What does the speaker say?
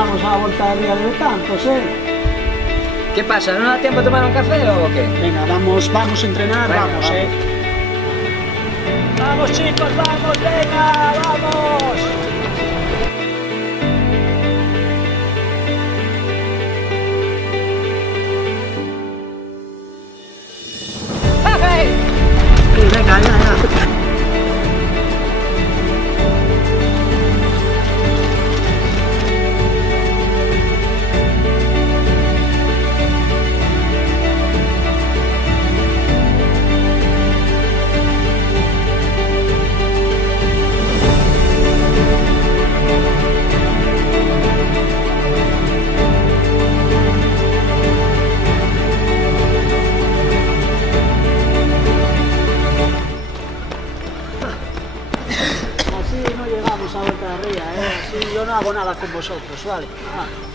llegamos a la Volta de Ría de Betanzos, ¿eh? ¿Qué pasa? ¿No da tiempo a tomar un café o qué? Venga, vamos a entrenar, Venga, vamos, vamos. ¿eh? ¡Vamos, chicos, vamos, venga, vamos! Sí, venga, ya. Así no llegamos a Volta de Ría, ¿eh? Así yo no hago nada con vosotros, ¿vale? Ah.